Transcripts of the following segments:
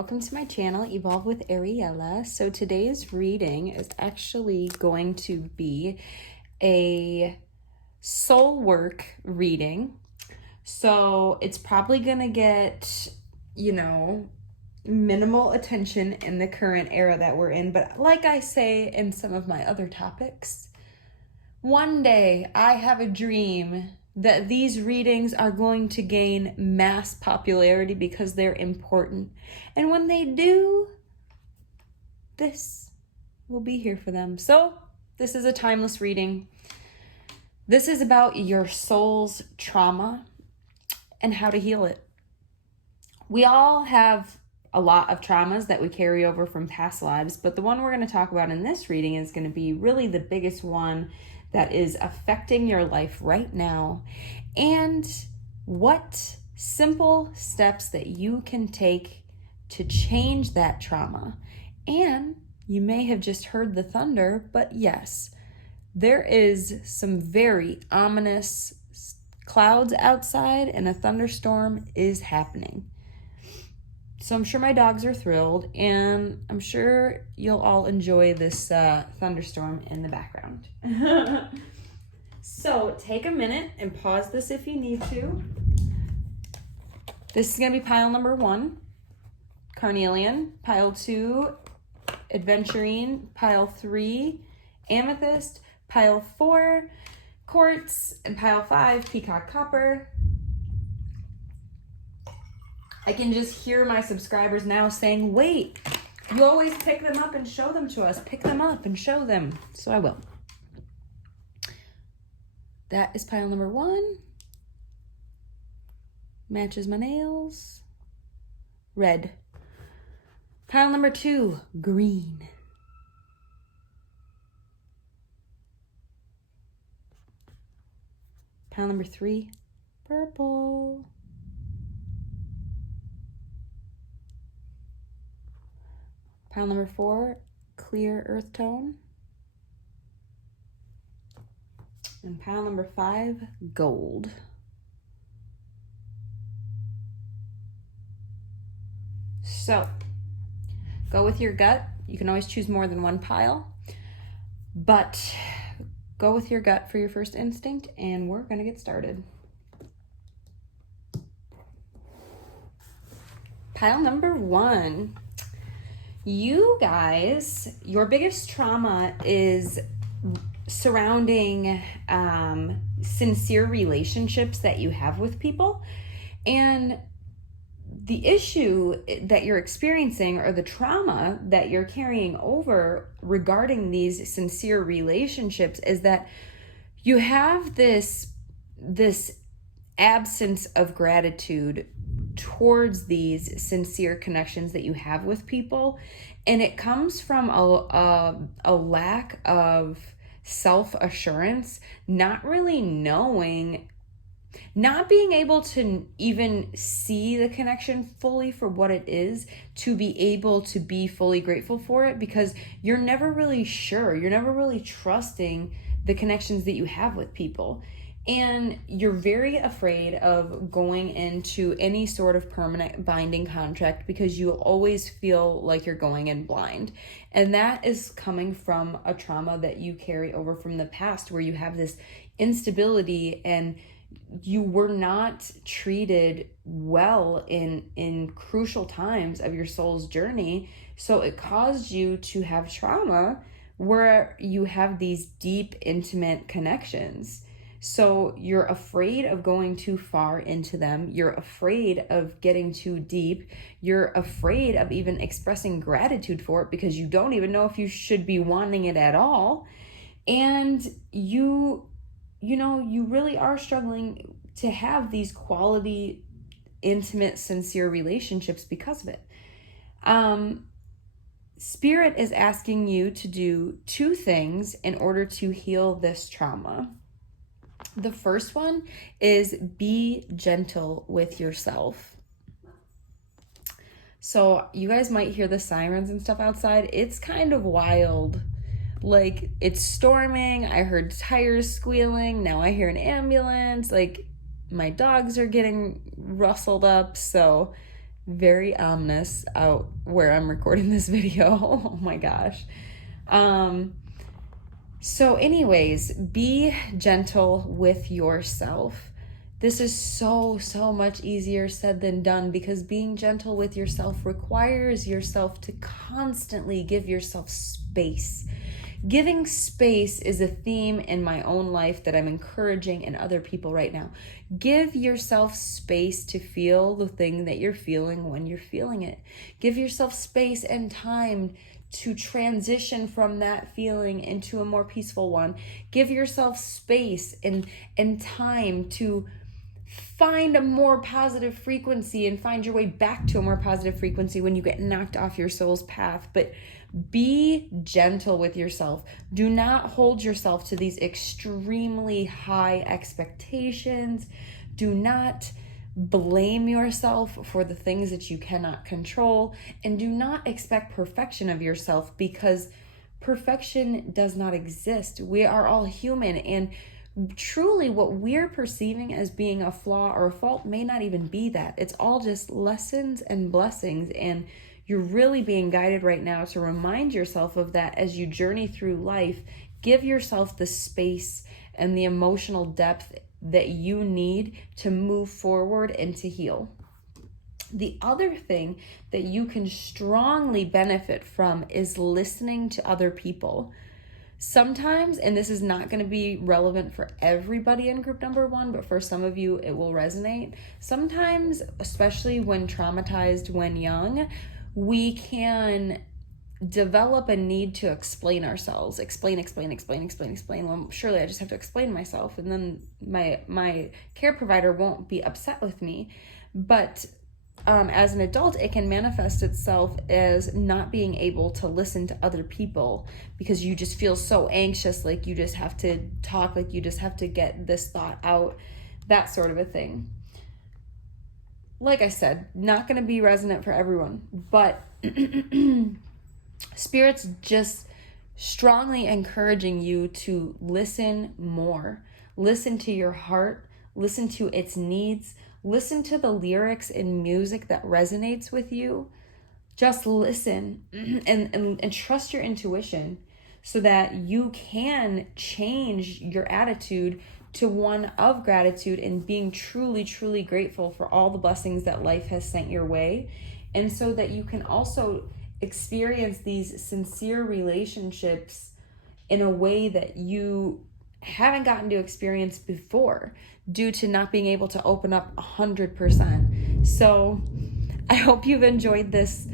welcome to my channel, Evolve with Ariella. So today's reading is actually going to be a soul work reading. So it's probably gonna get, minimal attention in the current era that we're in. But like I say in some of my other topics, one day I have a dream that these readings are going to gain mass popularity because they're important. And when they do, this will be here for them. So this is a timeless reading. This is about your soul's trauma and how to heal it. We all have a lot of traumas that we carry over from past lives, but the one we're going to talk about in this reading is going to be really the biggest one that is affecting your life right now, and what simple steps that you can take to change that trauma. And you may have just heard the thunder, but yes, there is some very ominous clouds outside and a thunderstorm is happening. So I'm sure my dogs are thrilled, and I'm sure you'll all enjoy this thunderstorm in the background. So take a minute and pause this if you need to. This is going to be pile number 1, carnelian, pile 2, adventurine, pile 3, amethyst, pile 4, quartz, and pile 5, peacock copper. I can just hear my subscribers now saying, wait, you always pick them up and show them to us. Pick them up and show them. So I will. That is pile number 1. Matches my nails. Red. Pile number 2, green. Pile number 3, purple. Pile number 4, clear earth tone. And pile number 5, gold. So, go with your gut. You can always choose more than one pile, but go with your gut for your first instinct, and we're gonna get started. Pile number 1. You guys, your biggest trauma is surrounding sincere relationships that you have with people. And the issue that you're experiencing, or the trauma that you're carrying over regarding these sincere relationships, is that you have this absence of gratitude towards these sincere connections that you have with people. And it comes from a lack of self-assurance, not really knowing, not being able to even see the connection fully for what it is, to be able to be fully grateful for it, because you're never really sure, you're never really trusting the connections that you have with people. And you're very afraid of going into any sort of permanent binding contract because you always feel like you're going in blind. And that is coming from a trauma that you carry over from the past, where you have this instability and you were not treated well in crucial times of your soul's journey. So it caused you to have trauma where you have these deep, intimate connections. So you're afraid of going too far into them. You're afraid of getting too deep. You're afraid of even expressing gratitude for it because you don't even know if you should be wanting it at all. And you really are struggling to have these quality, intimate, sincere relationships because of it. Spirit is asking you to do 2 things in order to heal this trauma. The first one is be gentle with yourself. So you guys might hear the sirens and stuff outside. It's kind of wild. Like, it's storming. I heard tires squealing. Now I hear an ambulance. Like, my dogs are getting rustled up. So very ominous out where I'm recording this video. Oh my gosh. So anyways, be gentle with yourself. This is so much easier said than done, because being gentle with yourself requires yourself to constantly give yourself space. Giving space is a theme in my own life that I'm encouraging in other people right now. Give yourself space to feel the thing that you're feeling when you're feeling it. Give yourself space and time to transition from that feeling into a more peaceful one. Give yourself space and time to find a more positive frequency and find your way back to a more positive frequency when you get knocked off your soul's path. But be gentle with yourself. Do not hold yourself to these extremely high expectations. Do not blame yourself for the things that you cannot control, and do not expect perfection of yourself, because perfection does not exist. We are all human, and truly what we're perceiving as being a flaw or a fault may not even be that. It's all just lessons and blessings, and you're really being guided right now to remind yourself of that as you journey through life. Give yourself the space and the emotional depth that you need to move forward and to heal. The other thing that you can strongly benefit from is listening to other people. Sometimes, and this is not going to be relevant for everybody in group number 1, but for some of you it will resonate. Sometimes, especially when traumatized when young, we can develop a need to explain ourselves. Explain. Well, surely I just have to explain myself, and then my care provider won't be upset with me. But as an adult, it can manifest itself as not being able to listen to other people, because you just feel so anxious, like you just have to talk, like you just have to get this thought out, that sort of a thing. Like I said, not going to be resonant for everyone, but Spirit's just strongly encouraging you to listen more. Listen to your heart. Listen to its needs. Listen to the lyrics and music that resonates with you. Just listen and trust your intuition, so that you can change your attitude to one of gratitude and being truly grateful for all the blessings that life has sent your way. And so that you can also experience these sincere relationships in a way that you haven't gotten to experience before, due to not being able to open up 100%. So I hope you've enjoyed this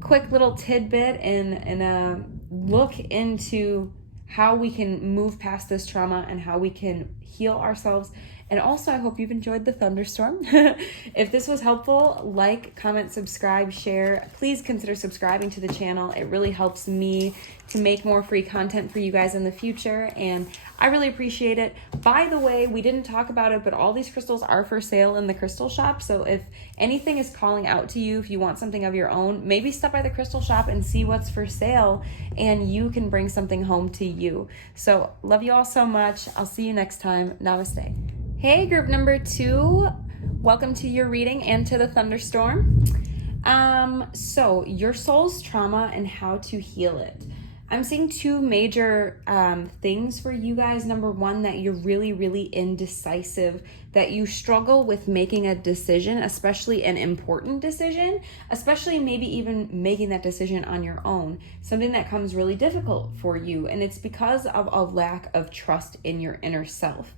quick little tidbit and a look into how we can move past this trauma and how we can heal ourselves. And also, I hope you've enjoyed the thunderstorm. If this was helpful, like, comment, subscribe, share. Please consider subscribing to the channel. It really helps me to make more free content for you guys in the future, and I really appreciate it. By the way, we didn't talk about it, but all these crystals are for sale in the crystal shop. So if anything is calling out to you, if you want something of your own, maybe stop by the crystal shop and see what's for sale, and you can bring something home to you. So love you all so much. I'll see you next time. Namaste. Hey, group number 2, welcome to your reading and to the thunderstorm. So your soul's trauma and how to heal it. I'm seeing 2 major things for you guys. Number 1, that you're really indecisive, that you struggle with making a decision, especially an important decision, especially maybe even making that decision on your own, something that comes really difficult for you. And it's because of a lack of trust in your inner self.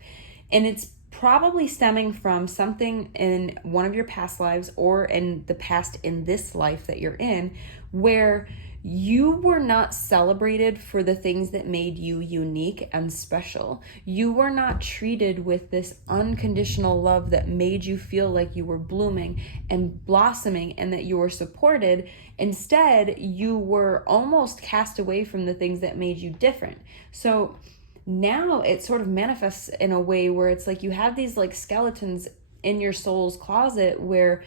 And it's probably stemming from something in one of your past lives, or in the past in this life that you're in, where you were not celebrated for the things that made you unique and special. You were not treated with this unconditional love that made you feel like you were blooming and blossoming and that you were supported. Instead, you were almost cast away from the things that made you different. So now it sort of manifests in a way where it's like you have these like skeletons in your soul's closet where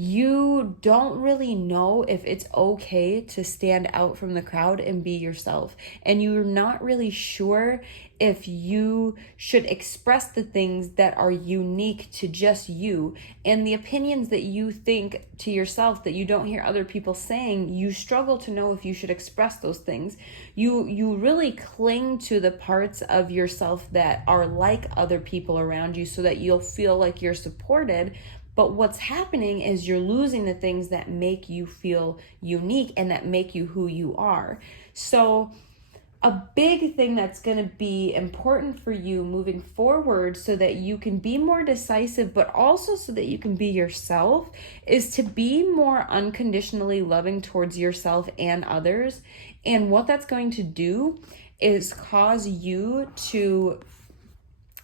you don't really know if it's okay to stand out from the crowd and be yourself. And you're not really sure if you should express the things that are unique to just you, and the opinions that you think to yourself that you don't hear other people saying. You struggle to know if you should express those things. You really cling to the parts of yourself that are like other people around you so that you'll feel like you're supported. But what's happening is you're losing the things that make you feel unique and that make you who you are. So a big thing that's going to be important for you moving forward so that you can be more decisive, but also so that you can be yourself, is to be more unconditionally loving towards yourself and others. And what that's going to do is cause you to,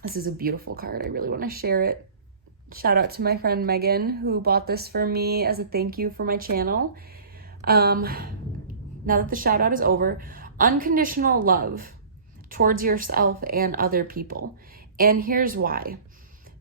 this is a beautiful card. I really want to share it. Shout out to my friend Megan, who bought this for me as a thank you for my channel. Now that the shout out is over, unconditional love towards yourself and other people. And here's why.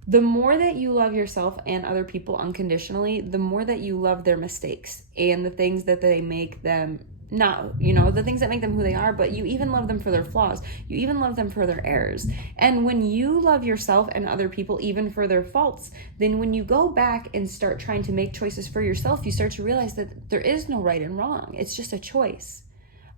The more that you love yourself and other people unconditionally, the more that you love their mistakes and the things that they make them not, the things that make them who they are, but you even love them for their flaws. You even love them for their errors. And when you love yourself and other people even for their faults, then when you go back and start trying to make choices for yourself, you start to realize that there is no right and wrong. It's just a choice.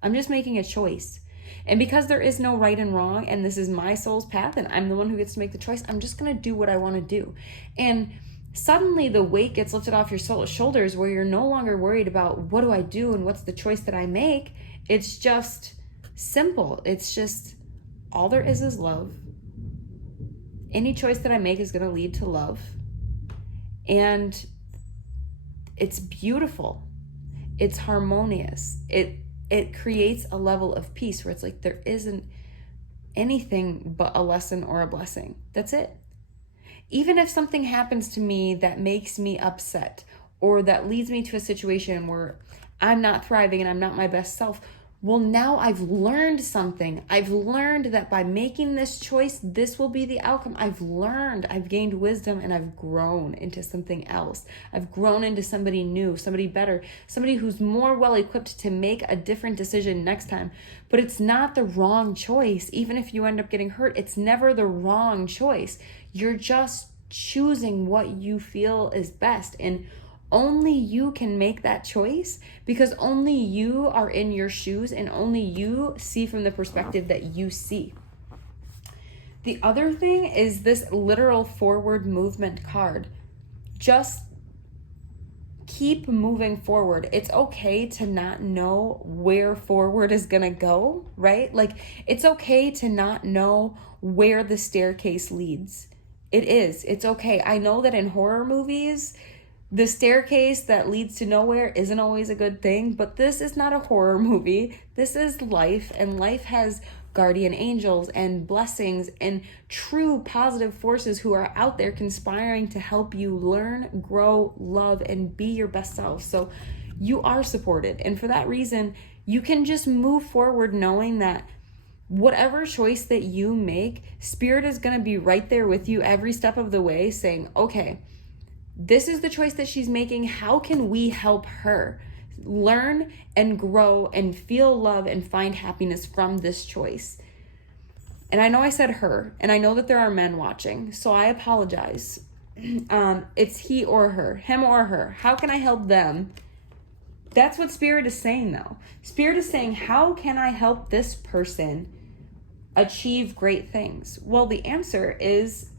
I'm just making a choice. And because there is no right and wrong, and this is my soul's path, and I'm the one who gets to make the choice, I'm just going to do what I want to do. And suddenly the weight gets lifted off your shoulders where you're no longer worried about what do I do and what's the choice that I make. It's just simple. It's just all there is love. Any choice that I make is going to lead to love. And it's beautiful. It's harmonious. It creates a level of peace where it's like there isn't anything but a lesson or a blessing. That's it. Even if something happens to me that makes me upset or that leads me to a situation where I'm not thriving and I'm not my best self, well, now I've learned something. I've learned that by making this choice, this will be the outcome. I've gained wisdom, and I've grown into something else. I've grown into somebody new, somebody better, somebody who's more well equipped to make a different decision next time. But it's not the wrong choice. Even if you end up getting hurt, it's never the wrong choice. You're just choosing what you feel is best. And only you can make that choice, because only you are in your shoes and only you see from the perspective that you see. The other thing is this literal forward movement card. Just keep moving forward. It's okay to not know where forward is gonna go, right? Like, it's okay to not know where the staircase leads. It is. It's okay. I know that in horror movies, the staircase that leads to nowhere isn't always a good thing, but this is not a horror movie. This is life, and life has guardian angels and blessings and true positive forces who are out there conspiring to help you learn, grow, love, and be your best self. So you are supported. And for that reason, you can just move forward knowing that whatever choice that you make, Spirit is going to be right there with you every step of the way saying, okay, this is the choice that she's making. How can we help her learn and grow and feel love and find happiness from this choice? And I know I said her, and I know that there are men watching, so I apologize. It's he or her, him or her. How can I help them? That's what Spirit is saying, though. Spirit is saying, how can I help this person achieve great things? Well, the answer is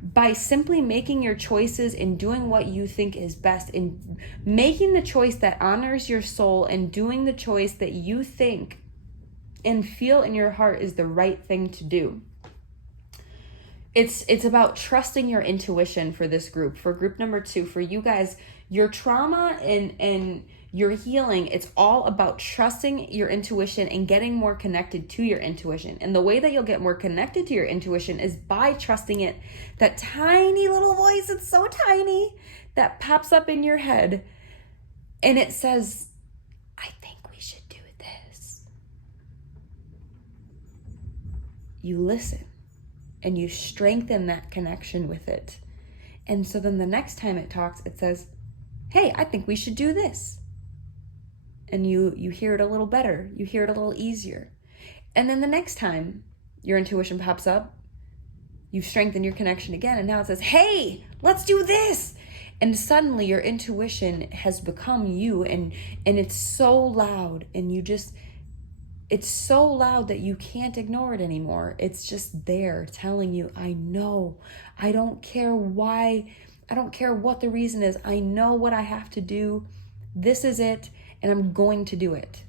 by simply making your choices and doing what you think is best, and making the choice that honors your soul and doing the choice that you think and feel in your heart is the right thing to do. It's about trusting your intuition for this group. For group number 2, for you guys, your trauma and your healing, it's all about trusting your intuition and getting more connected to your intuition. And the way that you'll get more connected to your intuition is by trusting it. That tiny little voice, it's so tiny, that pops up in your head and it says, I think we should do this. You listen and you strengthen that connection with it. And so then the next time it talks, it says, hey, I think we should do this. And you hear it a little better. You hear it a little easier. And then the next time your intuition pops up, you've strengthened your connection again. And now it says, hey, let's do this. And suddenly your intuition has become you, and it's so loud, and it's so loud that you can't ignore it anymore. It's just there telling you, I know. I don't care why. I don't care what the reason is. I know what I have to do. This is it, and I'm going to do it.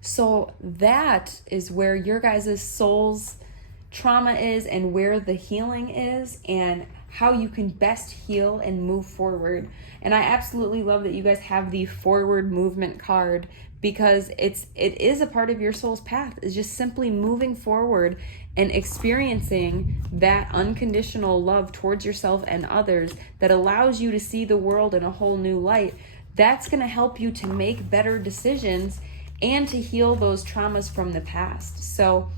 So that is where your guys' soul's trauma is, and where the healing is, and how you can best heal and move forward. And I absolutely love that you guys have the forward movement card, because it is a part of your soul's path, is just simply moving forward and experiencing that unconditional love towards yourself and others that allows you to see the world in a whole new light. That's going to help you to make better decisions and to heal those traumas from the past. So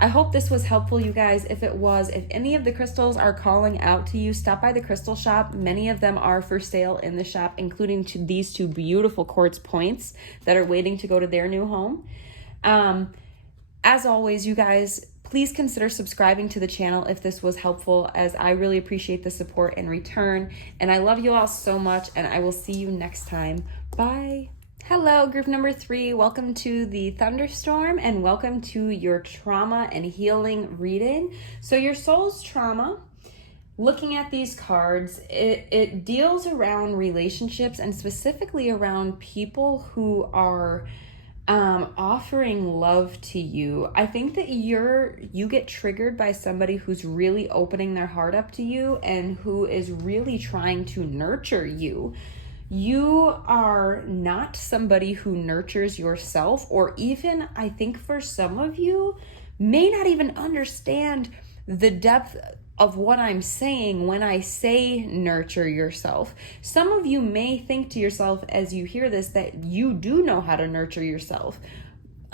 I hope this was helpful, you guys. If it was, if any of the crystals are calling out to you, stop by the crystal shop. Many of them are for sale in the shop, including these two beautiful quartz points that are waiting to go to their new home. As always, you guys, please consider subscribing to the channel if this was helpful, as I really appreciate the support in return. And I love you all so much, and I will see you next time. Bye. Hello, group number 3. Welcome to the thunderstorm, and welcome to your trauma and healing reading. So your soul's trauma, looking at these cards, it deals around relationships, and specifically around people who are offering love to you. I think that you get triggered by somebody who's really opening their heart up to you and who is really trying to nurture you. You are not somebody who nurtures yourself, or even, I think for some of you, may not even understand the depth of what I'm saying when I say nurture yourself. Some of you may think to yourself as you hear this that you do know how to nurture yourself.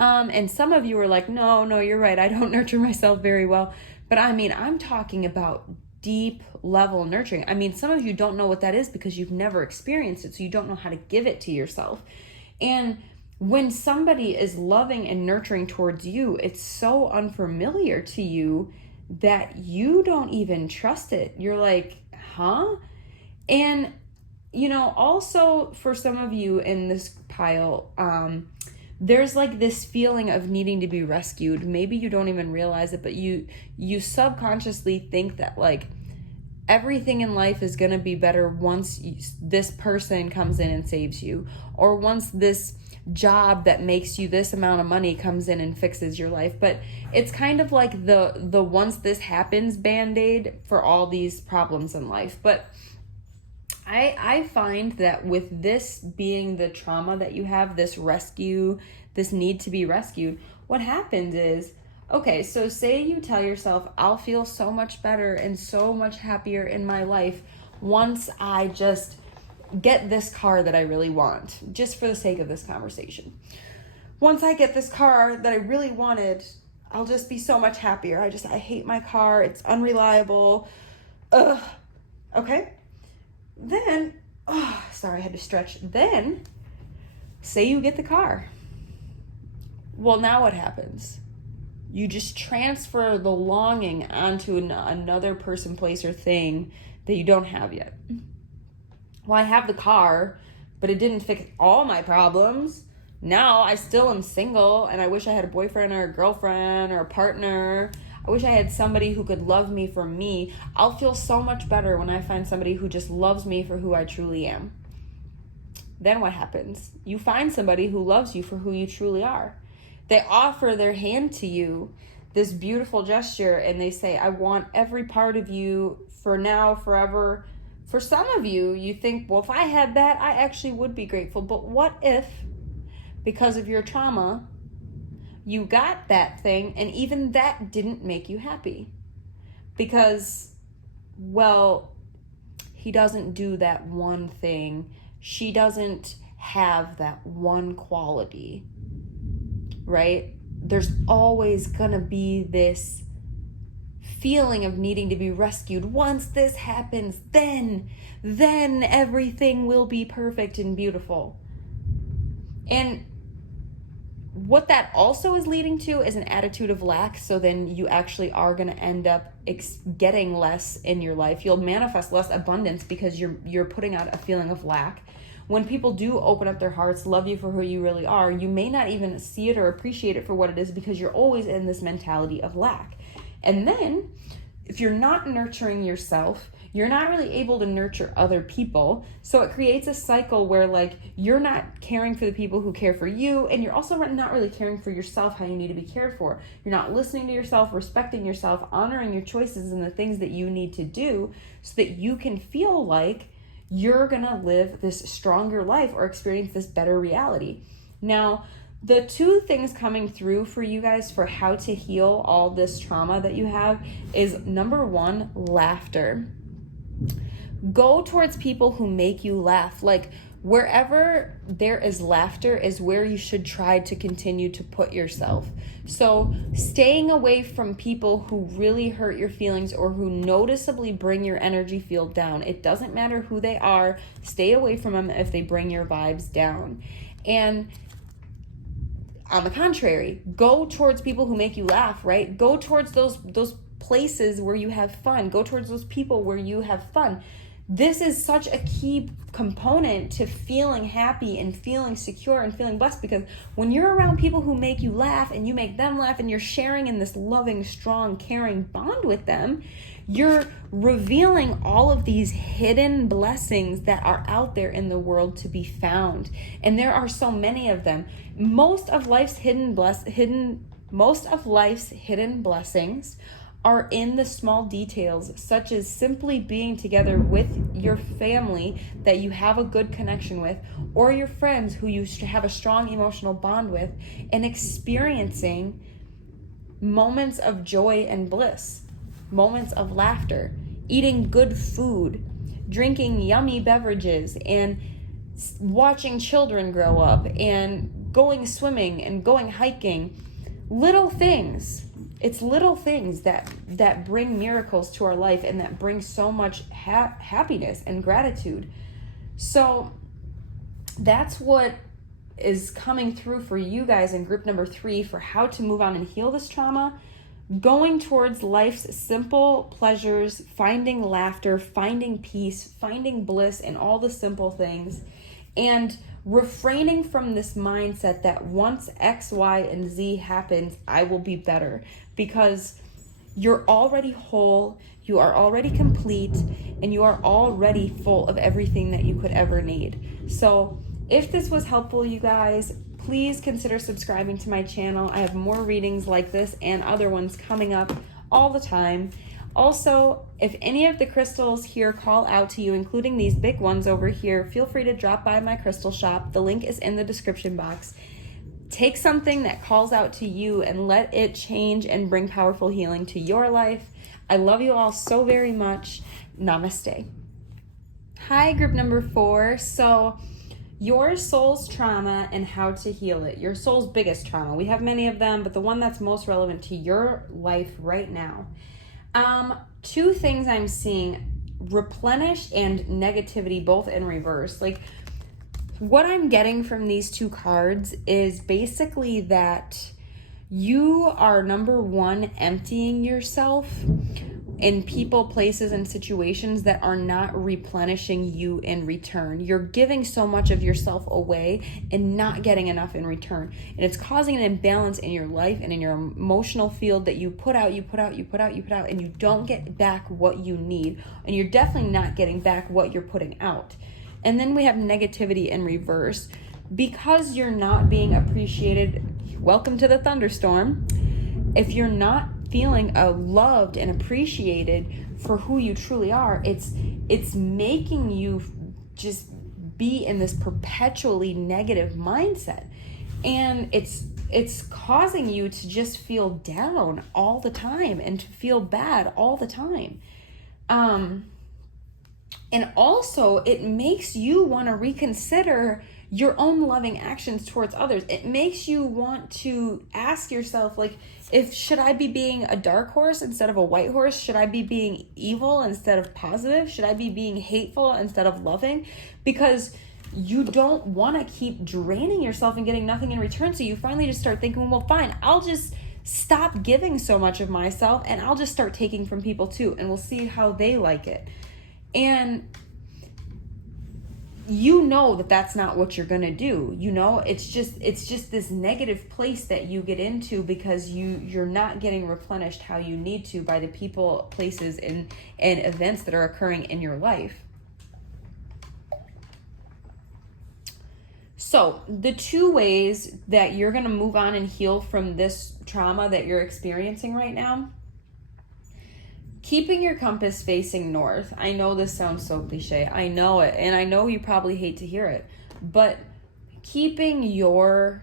And some of you are like, no, you're right. I don't nurture myself very well. But I mean, I'm talking about deep level nurturing. I mean, some of you don't know what that is because you've never experienced it, so you don't know how to give it to yourself. And when somebody is loving and nurturing towards you, it's so unfamiliar to you that you don't even trust it. You're like, huh? And, also for some of you in this pile, there's like this feeling of needing to be rescued. Maybe you don't even realize it, but you subconsciously think that like everything in life is going to be better once this person comes in and saves you, or once this job that makes you this amount of money comes in and fixes your life. But it's kind of like the once this happens band-aid for all these problems in life. But I find that with this being the trauma that you have, this rescue, this need to be rescued, what happens is, okay, so say you tell yourself, I'll feel so much better and so much happier in my life once I just get this car that I really want, just for the sake of this conversation. Once I get this car that I really wanted, I'll just be so much happier. I hate my car. It's unreliable. Ugh. Okay. Then, sorry, I had to stretch. Then, say you get the car. Well, now what happens? You just transfer the longing onto another person, place, or thing that you don't have yet. Well, I have the car, but it didn't fix all my problems. Now I still am single, and I wish I had a boyfriend or a girlfriend or a partner. I wish I had somebody who could love me for me. I'll feel so much better when I find somebody who just loves me for who I truly am. Then what happens? You find somebody who loves you for who you truly are. They offer their hand to you, this beautiful gesture, and they say, I want every part of you for now, forever. For some of you, you think, well, if I had that, I actually would be grateful. But what if, because of your trauma, you got that thing, and even that didn't make you happy? Because, well, he doesn't do that one thing. She doesn't have that one quality, right? There's always gonna be this feeling of needing to be rescued. Once this happens, then everything will be perfect and beautiful. And what that also is leading to is an attitude of lack. So then you actually are going to end up getting less in your life. You'll manifest less abundance because you're putting out a feeling of lack. When people do open up their hearts, love you for who you really are, you may not even see it or appreciate it for what it is because you're always in this mentality of lack. And then if you're not nurturing yourself, you're not really able to nurture other people. So it creates a cycle where like you're not caring for the people who care for you, and you're also not really caring for yourself how you need to be cared for. You're not listening to yourself, respecting yourself, honoring your choices and the things that you need to do so that you can feel like you're gonna live this stronger life or experience this better reality. Now, the two things coming through for you guys for how to heal all this trauma that you have is, number one, laughter. Go towards people who make you laugh. Like, wherever there is laughter is where you should try to continue to put yourself. So staying away from people who really hurt your feelings or who noticeably bring your energy field down. It doesn't matter who they are. Stay away from them if they bring your vibes down. And on the contrary, go towards people who make you laugh, right? Go towards those places where you have fun. Go towards those people where you have fun. This is such a key component to feeling happy and feeling secure and feeling blessed, because when you're around people who make you laugh and you make them laugh and you're sharing in this loving, strong, caring bond with them, you're revealing all of these hidden blessings that are out there in the world to be found. And there are so many of them. Most of life's hidden blessings are in the small details, such as simply being together with your family that you have a good connection with, or your friends who you have a strong emotional bond with, and experiencing moments of joy and bliss, moments of laughter, eating good food, drinking yummy beverages, and watching children grow up, and going swimming and going hiking. Little things. It's little things that bring miracles to our life and that bring so much happiness and gratitude. So that's what is coming through for you guys in group number 3 for how to move on and heal this trauma. Going towards life's simple pleasures, finding laughter, finding peace, finding bliss in all the simple things, and refraining from this mindset that once X, Y, and Z happens, I will be better. Because you're already whole, you are already complete, and you are already full of everything that you could ever need. So if this was helpful, you guys, please consider subscribing to my channel. I have more readings like this and other ones coming up all the time. Also, if any of the crystals here call out to you, including these big ones over here, feel free to drop by my crystal shop. The link is in the description box. Take something that calls out to you and let it change and bring powerful healing to your life. I love you all so very much. Namaste. Hi, group number 4. So, your soul's trauma and how to heal it. Your soul's biggest trauma. We have many of them, but the one that's most relevant to your life right now. 2 things I'm seeing: replenished and negativity, both in reverse. Like, what I'm getting from these 2 cards is basically that you are, number 1, emptying yourself in people, places, and situations that are not replenishing you in return. You're giving so much of yourself away and not getting enough in return. And it's causing an imbalance in your life and in your emotional field that you put out, and you don't get back what you need. And you're definitely not getting back what you're putting out. And then we have negativity in reverse. Because you're not being appreciated, welcome to the thunderstorm. If you're not feeling loved and appreciated for who you truly are, it's making you just be in this perpetually negative mindset. And it's causing you to just feel down all the time and to feel bad all the time. And also, it makes you want to reconsider your own loving actions towards others. It makes you want to ask yourself, like, Should I be being a dark horse instead of a white horse? Should I be being evil instead of positive? Should I be being hateful instead of loving? Because you don't want to keep draining yourself and getting nothing in return. So you finally just start thinking, well, fine, I'll just stop giving so much of myself and I'll just start taking from people too, and we'll see how they like it. And you know that that's not what you're gonna do. You know, it's just this negative place that you get into because you're not getting replenished how you need to by the people, places, and events that are occurring in your life. So the two ways that you're gonna move on and heal from this trauma that you're experiencing right now: keeping your compass facing north. I know this sounds so cliche. I know it. And I know you probably hate to hear it. But keeping your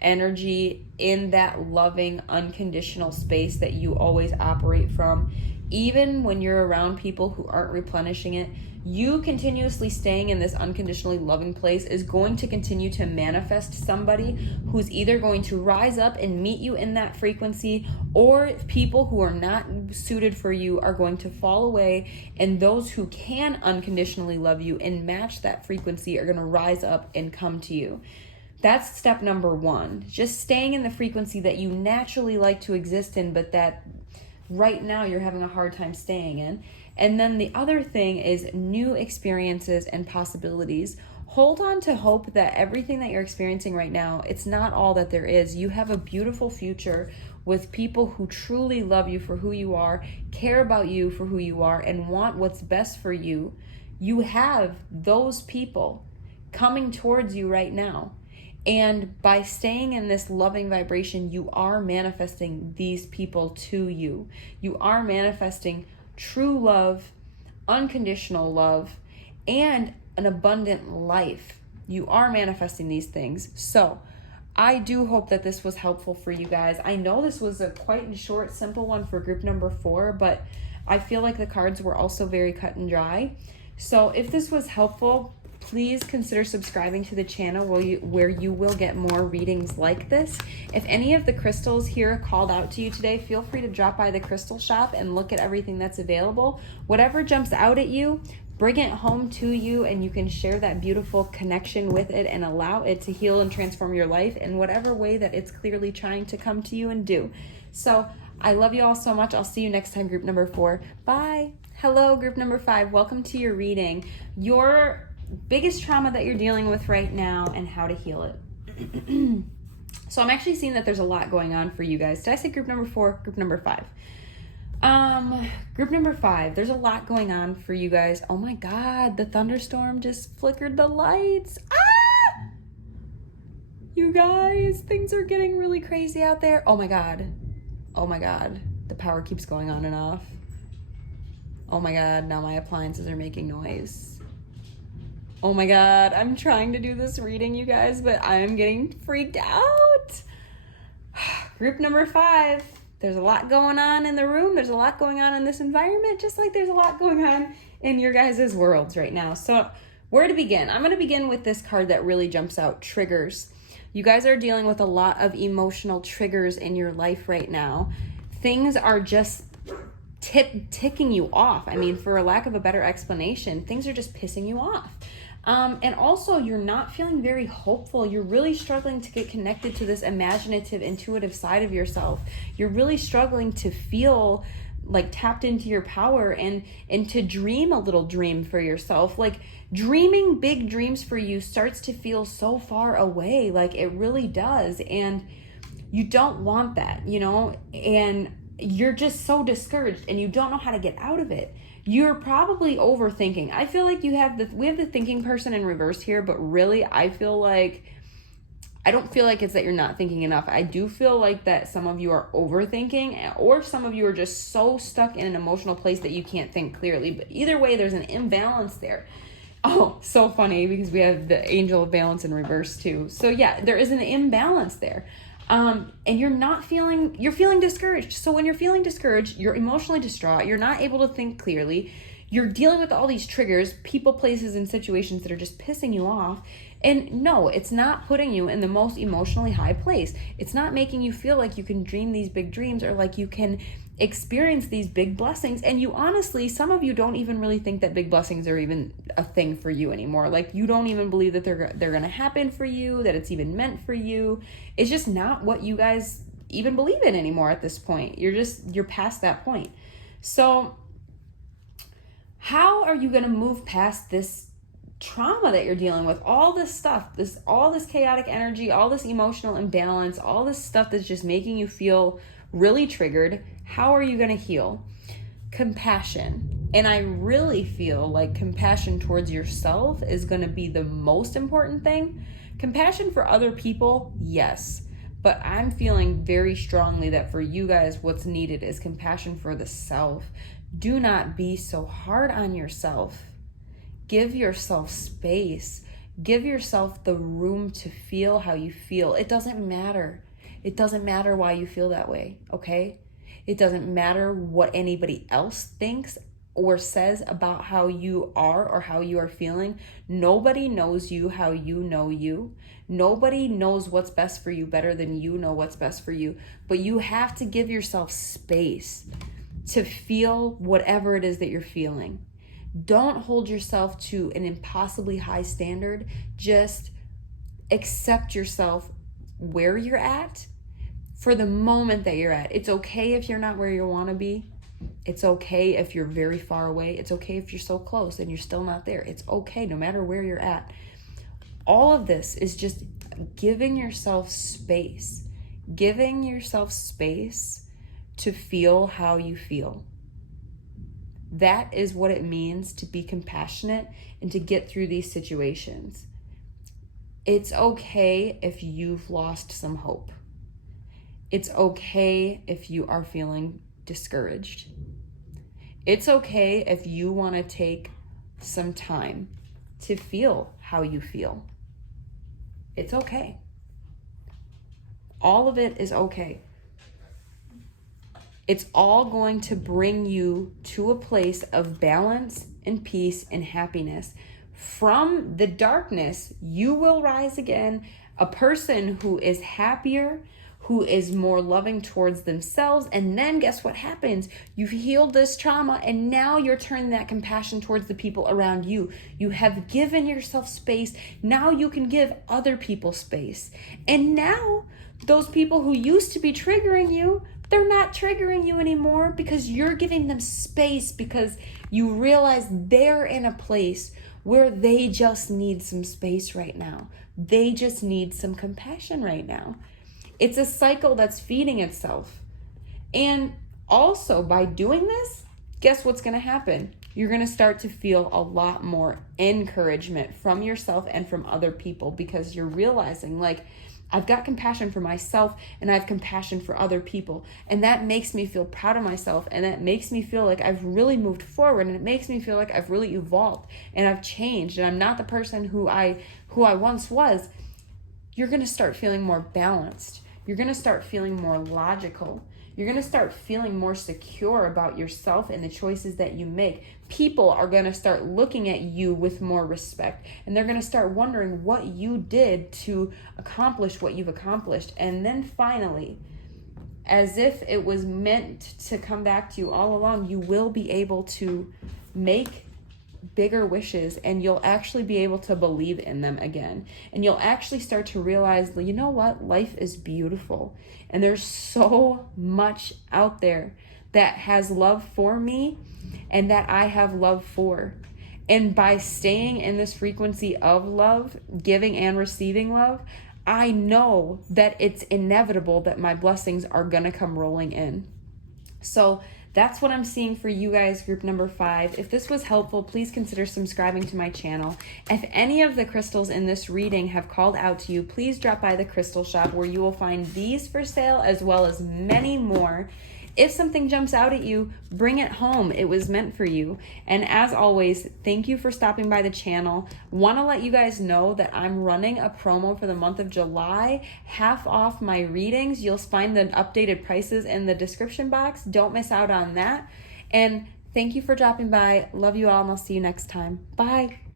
energy in that loving, unconditional space that you always operate from, even when you're around people who aren't replenishing it, you continuously staying in this unconditionally loving place is going to continue to manifest somebody who's either going to rise up and meet you in that frequency, or people who are not suited for you are going to fall away, and those who can unconditionally love you and match that frequency are going to rise up and come to you. That's step number one. Just staying in the frequency that you naturally like to exist in, but that right now you're having a hard time staying in. And then the other thing is new experiences and possibilities. Hold on to hope that everything that you're experiencing right now, it's not all that there is. You have a beautiful future with people who truly love you for who you are, care about you for who you are, and want what's best for you. You have those people coming towards you right now. And by staying in this loving vibration, you are manifesting these people to you. You are manifesting true love, unconditional love, and an abundant life. You are manifesting these things. So I do hope that this was helpful for you guys. I know this was a quite short, simple one for group number 4, but I feel like the cards were also very cut and dry. So if this was helpful, please consider subscribing to the channel where you will get more readings like this. If any of the crystals here called out to you today, feel free to drop by the crystal shop and look at everything that's available. Whatever jumps out at you, bring it home to you, and you can share that beautiful connection with it and allow it to heal and transform your life in whatever way that it's clearly trying to come to you and do. So I love you all so much. I'll see you next time, group number 4. Bye. Hello, group number 5. Welcome to your reading. Your biggest trauma that you're dealing with right now and how to heal it. So I'm actually seeing that there's a lot going on for you guys. Did I say group number 4? Group number 5. Group number 5, there's a lot going on for you guys. Oh my God, the thunderstorm just flickered the lights. Ah! You guys, things are getting really crazy out there. Oh my God. Oh my God. The power keeps going on and off. Oh my God, now my appliances are making noise. Oh my God, I'm trying to do this reading, you guys, but I'm getting freaked out. Group number 5, there's a lot going on in the room. There's a lot going on in this environment, just like there's a lot going on in your guys' worlds right now. So where to begin? I'm going to begin with this card that really jumps out, triggers. You guys are dealing with a lot of emotional triggers in your life right now. Things are just ticking you off. I mean, for a lack of a better explanation, things are just pissing you off. And also, you're not feeling very hopeful. You're really struggling to get connected to this imaginative, intuitive side of yourself. You're really struggling to feel like tapped into your power and to dream a little dream for yourself. Like dreaming big dreams for you starts to feel so far away, like it really does. And you don't want that, you know, and you're just so discouraged and you don't know how to get out of it. You're probably overthinking. I feel like we have the thinking person in reverse here, but really I don't feel like it's that you're not thinking enough. I do feel like that some of you are overthinking, or some of you are just so stuck in an emotional place that you can't think clearly. But either way, there's an imbalance there. Oh, so funny, because we have the angel of balance in reverse too. So yeah, there is an imbalance there. And you're feeling discouraged. So when you're feeling discouraged, you're emotionally distraught, you're not able to think clearly, you're dealing with all these triggers, people, places, and situations that are just pissing you off. And no, it's not putting you in the most emotionally high place. It's not making you feel like you can dream these big dreams or like you can experience these big blessings. And you honestly, some of you don't even really think that big blessings are even a thing for you anymore. Like you don't even believe that they're going to happen for you, that it's even meant for you. It's just not what you guys even believe in anymore at this point. You're past that point. So how are you going to move past this trauma that you're dealing with? All this stuff, all this chaotic energy, all this emotional imbalance, all this stuff that's just making you feel really triggered. How are you going to heal? Compassion. And I really feel like compassion towards yourself is going to be the most important thing. Compassion for other people, yes. But I'm feeling very strongly that for you guys, what's needed is compassion for the self. Do not be so hard on yourself. Give yourself space. Give yourself the room to feel how you feel. It doesn't matter. It doesn't matter why you feel that way, okay? It doesn't matter what anybody else thinks or says about how you are or how you are feeling. Nobody knows you how you know you. Nobody knows what's best for you better than you know what's best for you. But you have to give yourself space to feel whatever it is that you're feeling. Don't hold yourself to an impossibly high standard. Just accept yourself where you're at for the moment that you're at. It's okay if you're not where you want to be. It's okay if you're very far away. It's okay if you're so close and you're still not there. It's okay no matter where you're at. All of this is just giving yourself space. Giving yourself space to feel how you feel. That is what it means to be compassionate and to get through these situations. It's okay if you've lost some hope. It's okay if you are feeling discouraged. It's okay if you want to take some time to feel how you feel. It's okay. All of it is okay. It's all going to bring you to a place of balance and peace and happiness. From the darkness, you will rise again, a person who is happier, who is more loving towards themselves. And then guess what happens? You've healed this trauma and now you're turning that compassion towards the people around you. You have given yourself space. Now you can give other people space. And now those people who used to be triggering you, they're not triggering you anymore because you're giving them space, because you realize they're in a place where they just need some space right now. They just need some compassion right now. It's a cycle that's feeding itself. And also by doing this, guess what's going to happen? You're going to start to feel a lot more encouragement from yourself and from other people, because you're realizing, like, I've got compassion for myself and I have compassion for other people. And that makes me feel proud of myself. And that makes me feel like I've really moved forward. And it makes me feel like I've really evolved and I've changed. And I'm not the person who I once was. You're going to start feeling more balanced. You're going to start feeling more logical. You're going to start feeling more secure about yourself and the choices that you make. People are going to start looking at you with more respect, and they're going to start wondering what you did to accomplish what you've accomplished. And then finally, as if it was meant to come back to you all along, you will be able to make bigger wishes, and you'll actually be able to believe in them again. And you'll actually start to realize, you know what? Life is beautiful. And there's so much out there that has love for me and that I have love for. And by staying in this frequency of love, giving and receiving love, I know that it's inevitable that my blessings are going to come rolling in. So that's what I'm seeing for you guys, group number 5. If this was helpful, please consider subscribing to my channel. If any of the crystals in this reading have called out to you, please drop by the crystal shop where you will find these for sale as well as many more. If something jumps out at you, bring it home. It was meant for you. And as always, thank you for stopping by the channel. Want to let you guys know that I'm running a promo for the month of July, half off my readings. You'll find the updated prices in the description box. Don't miss out on that. And Thank you for dropping by. Love you all, and I'll see you next time. Bye.